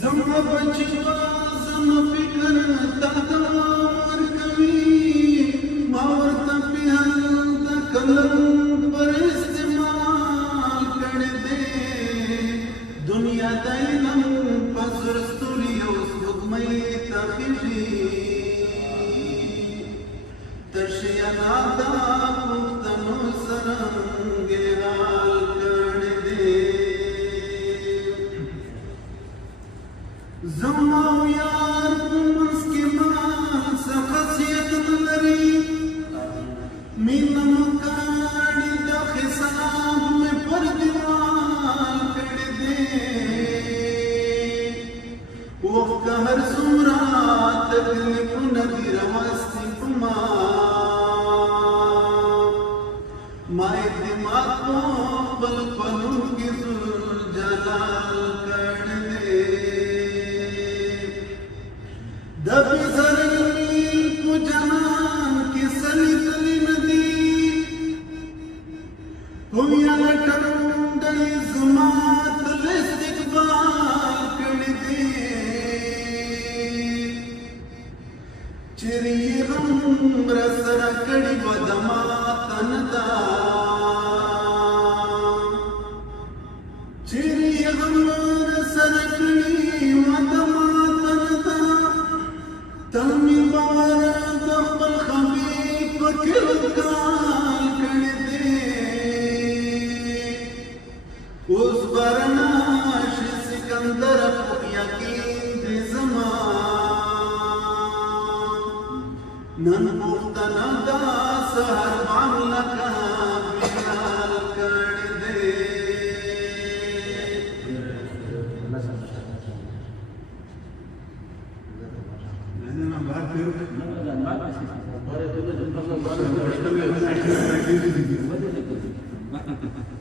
زما بچی زما فکر تدور کوي ما ورته په هر د کلم پر استعمال کړی دی دنیا د علم پزر ستوري او سپوږمۍ تخیږي تشیانا دا پختنو سرنګ حال کړی دی زما او یار په منځ کې مان څه خاصیت نه لري مینه مو کاڼي د حساب مې پر دیوال کړی دی اوښ که هر څومره تکلیفونه دي راوستي په ما اعتماد په خپل پلو کې ذوالجلال کړی دی د بزرګي په جنان کې سلی تلی ندی هویا لټونډې زما تل استقبال کړی دی چیرې هم رسره کړي بدما تندا چیرې هم رسره کړي بدما تمی باور د خپل خبيب فکر کال کړی دی اوس برنا شي سکندر په یقین دې زما نن پختنا دا سحر معاملکا بلال کړی دی Gracias.